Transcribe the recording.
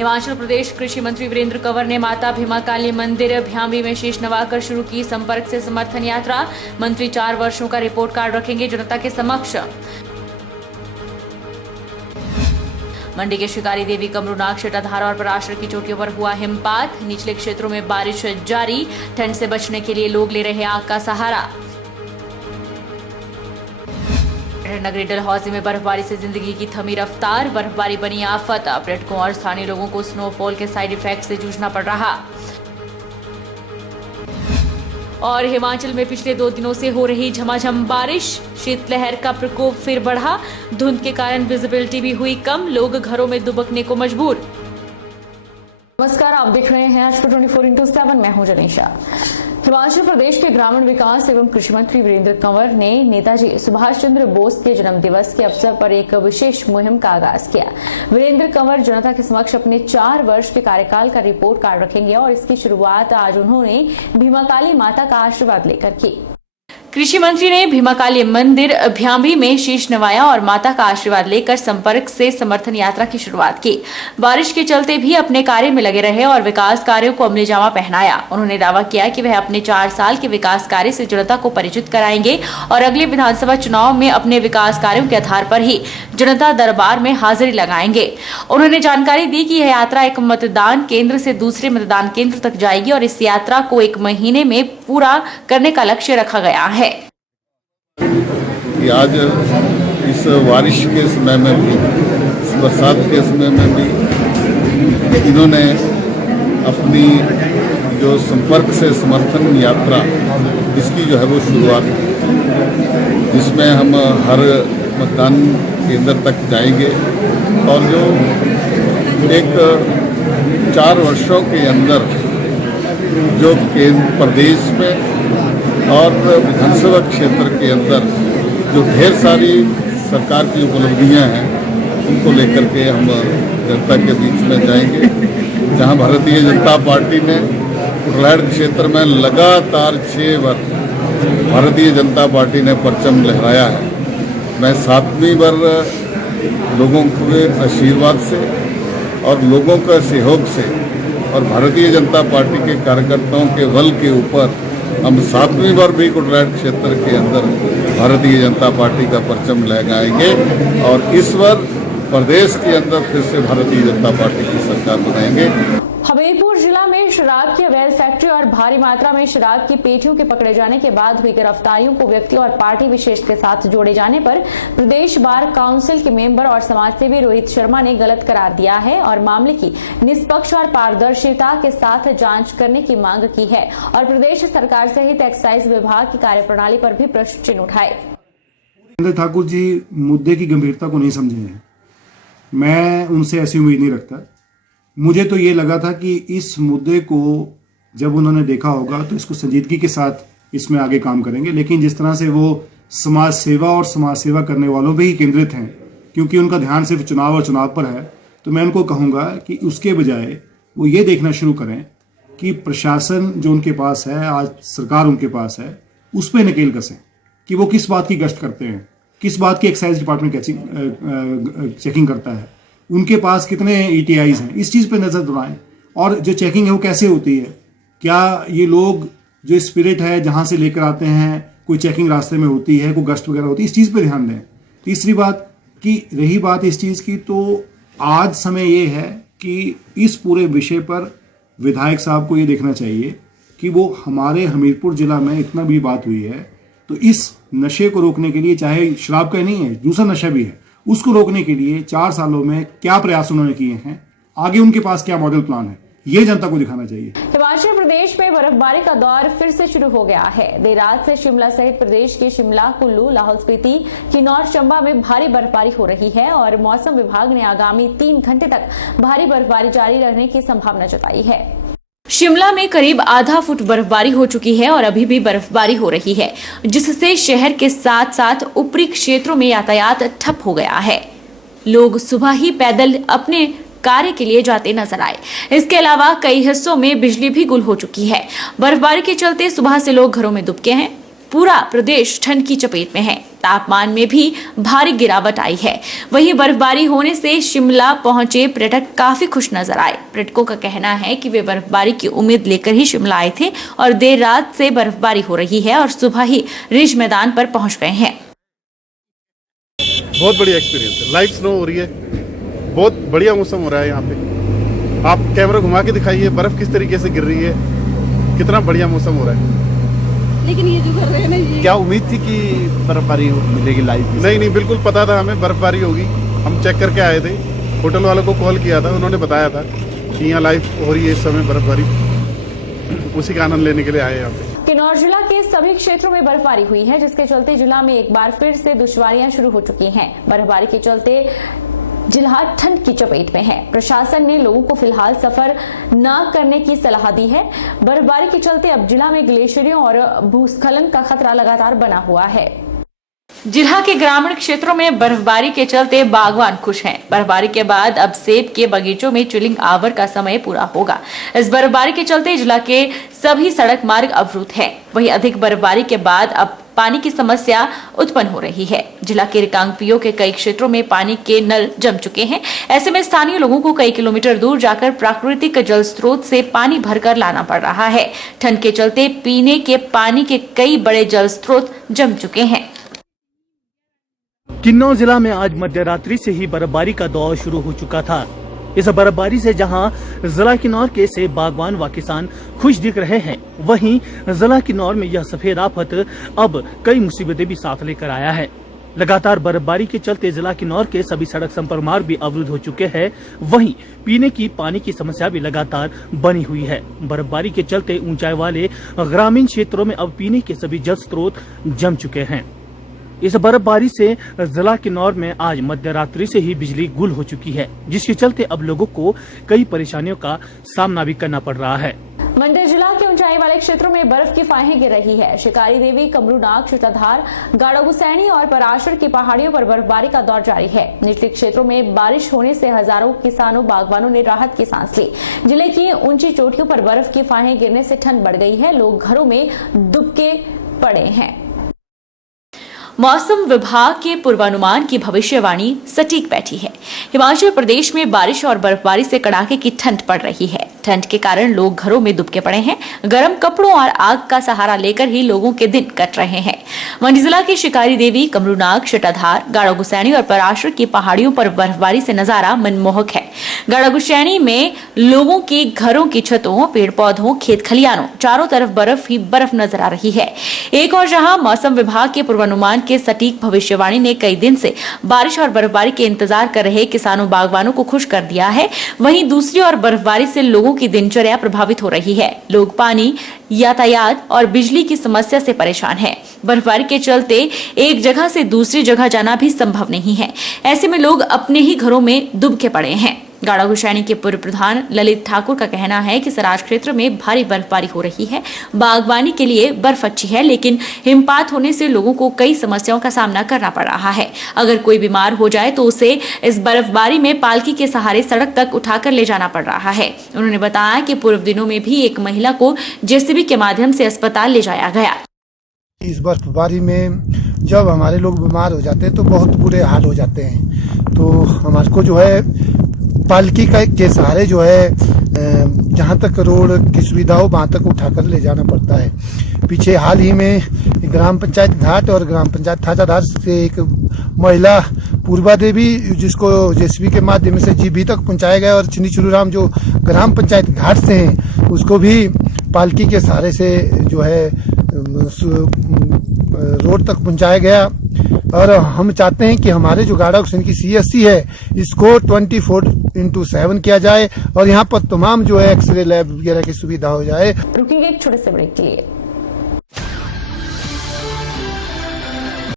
हिमाचल प्रदेश कृषि मंत्री वीरेंद्र कंवर ने माता भीमाकाली मंदिर भ्यामी में शीश नवाकर शुरू की संपर्क से समर्थन यात्रा। मंत्री 4 वर्षों का रिपोर्ट कार्ड रखेंगे जनता के समक्ष। मंडी के शिकारी देवी, कमरूनाग, शेटाधारा और पराशर की चोटियों पर हुआ हिमपात। निचले क्षेत्रों में बारिश जारी। ठंड से बचने के लिए लोग ले रहे आग का सहारा। नगरी डलहौजी में बर्फबारी से जिंदगी की थमी रफ्तार। बर्फबारी बनी आफत। पर्यटकों और स्थानीय लोगों को स्नोफॉल के साइड इफेक्ट से जूझना पड़ रहा। और हिमाचल में पिछले 2 दिनों से हो रही झमाझम बारिश। शीतलहर का प्रकोप फिर बढ़ा। धुंध के कारण विजिबिलिटी भी हुई कम। लोग घरों में दुबकने को मजबूर। नमस्कार, आप देख रहे हैं आज 24x7। मैं हूं जनीशा। हिमाचल प्रदेश के ग्रामीण विकास एवं कृषि मंत्री वीरेंद्र कंवर ने नेताजी सुभाष चंद्र बोस के जन्म दिवस के अवसर पर एक विशेष मुहिम का आगाज किया। वीरेंद्र कंवर जनता के समक्ष अपने 4 वर्ष के कार्यकाल का रिपोर्ट कार्ड रखेंगे और इसकी शुरुआत आज उन्होंने भीमाकाली माता का आशीर्वाद लेकर की। कृषि मंत्री ने भीमाकाली मंदिर भ्यामी में शीश नवाया और माता का आशीर्वाद लेकर संपर्क से समर्थन यात्रा की शुरुआत की। बारिश के चलते भी अपने कार्य में लगे रहे और विकास कार्यों को अमली जामा पहनाया। उन्होंने दावा किया कि वह अपने 4 साल के विकास कार्य से जनता को परिचित कराएंगे और अगले विधानसभा चुनाव में अपने विकास कार्यों के आधार पर ही जनता दरबार में हाजिरी लगाएंगे। उन्होंने जानकारी दी कि यह यात्रा एक मतदान केंद्र से दूसरे मतदान केंद्र तक जाएगी और इस यात्रा को 1 महीने में पूरा करने का लक्ष्य रखा गया है। आज इस बारिश के समय में भी, इस बरसात के समय में भी इन्होंने अपनी जो संपर्क से समर्थन यात्रा इसकी जो है वो शुरुआत की, जिसमें हम हर मतदान केंद्र तक जाएंगे और जो एक 4 वर्षों के अंदर जो केंद्र प्रदेश में और विधानसभा क्षेत्र के अंदर जो ढेर सारी सरकार की उपलब्धियां हैं उनको लेकर के हम जनता के बीच में जाएंगे। जहां भारतीय जनता पार्टी ने कुटलैहड़ क्षेत्र में लगातार 6 वर्ष भारतीय जनता पार्टी ने परचम लहराया है। मैं 7वीं बार लोगों के आशीर्वाद से और लोगों का सहयोग से और भारतीय जनता पार्टी के कार्यकर्ताओं के बल के ऊपर हम 7वीं बार भी कुटलैहड़ क्षेत्र के अंदर भारतीय जनता पार्टी का परचम लगाएंगे और इस बार प्रदेश के अंदर फिर से भारतीय जनता पार्टी की सरकार बनाएंगे। हमीरपुर जिला में शराब की अवैध फैक्ट्री और भारी मात्रा में शराब की पेटियों के पकड़े जाने के बाद हुई गिरफ्तारियों को व्यक्ति और पार्टी विशेष के साथ जोड़े जाने पर प्रदेश बार काउंसिल के मेंबर और समाजसेवी रोहित शर्मा ने गलत करार दिया है और मामले की निष्पक्ष और पारदर्शिता के साथ जांच करने की मांग की है और प्रदेश सरकार सहित एक्साइज विभाग की कार्यप्रणाली पर भी प्रश्न चिन्ह उठाए। ठाकुर जी मुद्दे की गंभीरता को नहीं समझे हैं। मैं उनसे ऐसी उम्मीद नहीं रखता। मुझे तो ये लगा था कि इस मुद्दे को जब उन्होंने देखा होगा तो इसको संजीदगी के साथ इसमें आगे काम करेंगे, लेकिन जिस तरह से वो समाज सेवा और समाज सेवा करने वालों पे ही केंद्रित हैं, क्योंकि उनका ध्यान सिर्फ चुनाव और चुनाव पर है, तो मैं उनको कहूँगा कि उसके बजाय वो ये देखना शुरू करें कि प्रशासन जो उनके पास है, आज सरकार उनके पास है, उस पर नकेल कसें कि वो किस बात की गश्त करते हैं, किस बात की एक्साइज डिपार्टमेंट चेकिंग करता है, उनके पास कितने ETIs हैं, इस चीज़ पे नज़र दौड़ाएं। और जो चेकिंग है वो कैसे होती है, क्या ये लोग जो स्पिरिट है जहाँ से लेकर आते हैं, कोई चेकिंग रास्ते में होती है, कोई गश्त वगैरह होती है, इस चीज़ पे ध्यान दें। तीसरी बात कि रही बात इस चीज़ की, तो आज समय ये है कि इस पूरे विषय पर विधायक साहब को ये देखना चाहिए कि वो हमारे हमीरपुर जिला में इतना भी बात हुई है, तो इस नशे को रोकने के लिए, चाहे शराब का नहीं है, दूसरा नशा भी है, उसको रोकने के लिए 4 सालों में क्या प्रयास उन्होंने किए हैं, आगे उनके पास क्या मॉडल प्लान है, ये जनता को दिखाना चाहिए। हिमाचल प्रदेश में बर्फबारी का दौर फिर से शुरू हो गया है। देर रात से शिमला सहित प्रदेश के शिमला, कुल्लू, लाहौल स्पीति, किन्नौर, चंबा में भारी बर्फबारी हो रही है और मौसम विभाग ने आगामी 3 घंटे तक भारी बर्फबारी जारी रहने की संभावना जताई है। शिमला में करीब आधा फुट बर्फबारी हो चुकी है और अभी भी बर्फबारी हो रही है, जिससे शहर के साथ साथ ऊपरी क्षेत्रों में यातायात ठप हो गया है। लोग सुबह ही पैदल अपने कार्य के लिए जाते नजर आए। इसके अलावा कई हिस्सों में बिजली भी गुल हो चुकी है। बर्फबारी के चलते सुबह से लोग घरों में दुबके हैं। पूरा प्रदेश ठंड की चपेट में है। तापमान में भी भारी गिरावट आई है। वहीं बर्फबारी होने से शिमला पहुंचे पर्यटक काफी खुश नजर आए। पर्यटकों का कहना है कि वे बर्फबारी की उम्मीद लेकर ही शिमला आए थे और देर रात से बर्फबारी हो रही है और सुबह ही रिज मैदान पर पहुंच गए हैं। बहुत बढ़िया एक्सपीरियंस है। लाइव स्नो हो रही है, बहुत बढ़िया मौसम हो रहा है यहाँ पे। आप कैमरा घुमा के दिखाइए बर्फ किस तरीके से गिर रही है, कितना बढ़िया मौसम हो रहा है। लेकिन ये जो कर रहे हैं ना, ये क्या उम्मीद थी कि बर्फबारी मिलेगी लाइव? नहीं, बिल्कुल पता था हमें बर्फबारी होगी। हम चेक करके आए थे, होटल वालों को कॉल किया था, उन्होंने बताया था कि यहाँ लाइव हो रही है इस समय बर्फबारी। उसी का आनंद लेने के लिए आए यहाँ पे। किन्नौर जिला के सभी क्षेत्रों में बर्फबारी हुई है, जिसके चलते जिला में एक बार फिर से दुश्वारियां शुरू हो चुकी हैं। बर्फबारी के चलते जिला ठंड की चपेट में है। प्रशासन ने लोगों को फिलहाल सफर न करने की सलाह दी है। बर्फबारी के चलते अब जिला में ग्लेशियरों और भूस्खलन का खतरा लगातार बना हुआ है। जिला के ग्रामीण क्षेत्रों में बर्फबारी के चलते बागवान खुश हैं। बर्फबारी के बाद अब सेब के बगीचों में चिलिंग आवर का समय पूरा होगा। इस बर्फबारी के चलते जिला के सभी सड़क मार्ग अवरुद्ध है। वहीं अधिक बर्फबारी के बाद अब पानी की समस्या उत्पन्न हो रही है। जिला के रिकांगपिओ के कई क्षेत्रों में पानी के नल जम चुके हैं। ऐसे में स्थानीय लोगों को कई किलोमीटर दूर जाकर प्राकृतिक जल स्रोत से पानी भरकर लाना पड़ रहा है। ठंड के चलते पीने के पानी के कई बड़े जल स्रोत जम चुके हैं। किन्नौर जिला में आज मध्यरात्रि से ही बर्फबारी का दौर शुरू हो चुका था। इस बर्फबारी से जहां जिला किन्नौर के सेब बागवान व किसान खुश दिख रहे हैं, वहीं जिला किन्नौर में यह सफेद आफत अब कई मुसीबतें भी साथ लेकर आया है। लगातार बर्फबारी के चलते जिला किन्नौर के सभी सड़क संपर्क मार्ग भी अवरुद्ध हो चुके हैं। वहीं पीने की पानी की समस्या भी लगातार बनी हुई है। बर्फबारी के चलते ऊंचाई वाले ग्रामीण क्षेत्रों में अब पीने के सभी जल स्रोत जम चुके हैं। इस बर्फबारी से जिला किन्नौर में आज मध्यरात्रि से ही बिजली गुल हो चुकी है, जिसके चलते अब लोगों को कई परेशानियों का सामना भी करना पड़ रहा है। मंडी जिला के ऊंचाई वाले क्षेत्रों में बर्फ की फाहें गिर रही है। शिकारी देवी, कमरूनाग, चिटाधार, गाड़ोगुसैनी और पराशर की पहाड़ियों पर बर्फबारी का दौर जारी है। निचले क्षेत्रों में बारिश होने से हजारों किसानों बागवानों ने राहत की सांस ली। जिले की ऊंची चोटियों पर बर्फ की फाहें गिरने से ठंड बढ़ गई है। लोग घरों में दुबके पड़े हैं। मौसम विभाग के पूर्वानुमान की भविष्यवाणी सटीक बैठी है। हिमाचल प्रदेश में बारिश और बर्फबारी से कड़ाके की ठंड पड़ रही है। ठंड के कारण लोग घरों में दुबके पड़े हैं। गर्म कपड़ों और आग का सहारा लेकर ही लोगों के दिन कट रहे हैं। मंडी जिला के शिकारी देवी, कमरूनाग, चिटाधार, गाड़ोगुसैनी और पराशर की पहाड़ियों पर बर्फबारी से नजारा मनमोहक है। गाड़ोगुसैनी में लोगों के घरों की छतों, पेड़ पौधों, खेत खलियानों चारों तरफ बर्फ ही बर्फ नजर आ रही है। एक और जहां मौसम विभाग के पूर्वानुमान के सटीक भविष्यवाणी ने कई दिन से बारिश और बर्फबारी के इंतजार कर रहे किसानों बागवानों को खुश कर दिया है, वहीं दूसरी ओर बर्फबारी से लोगों की दिनचर्या प्रभावित हो रही है। लोग पानी, यातायात और बिजली की समस्या से परेशान हैं। बर्फबारी के चलते एक जगह से दूसरी जगह जाना भी संभव नहीं है। ऐसे में लोग अपने ही घरों में दुबके पड़े हैं। गाड़ोगुसैनी के पूर्व प्रधान ललित ठाकुर का कहना है कि सराज क्षेत्र में भारी बर्फबारी हो रही है। बागवानी के लिए बर्फ अच्छी है, लेकिन हिमपात होने से लोगों को कई समस्याओं का सामना करना पड़ रहा है। अगर कोई बीमार हो जाए तो उसे इस बर्फबारी में पालकी के सहारे सड़क तक उठाकर ले जाना पड़ रहा है। उन्होंने बताया कि पूर्व दिनों में भी एक महिला को जेसीबी के माध्यम से अस्पताल ले जाया गया। इस बर्फबारी में जब हमारे लोग बीमार हो जाते हैं तो बहुत बुरे हाल हो जाते हैं। तो हमारे को जो है पालकी के सहारे जो है जहाँ तक रोड की सुविधा हो वहाँ तक उठाकर ले जाना पड़ता है। पीछे हाल ही में ग्राम पंचायत घाट और ग्राम पंचायत थाचाधार से एक महिला पूर्वा देवी, जिसको जेसीबी के माध्यम से जीभी तक पहुँचाया गया, और चिनी चुरूराम जो ग्राम पंचायत घाट से हैं उसको भी पालकी के सहारे से जो है रोड तक पहुँचाया गया। और हम चाहते हैं कि हमारे जो गाड़ोगुसैनी की CSC है इसको 24/7 किया जाए और यहाँ पर तमाम जो है एक्सरे लैब वगैरह की सुविधा हो जाए। रुकेंगे एक छोटे से ब्रेक के लिए।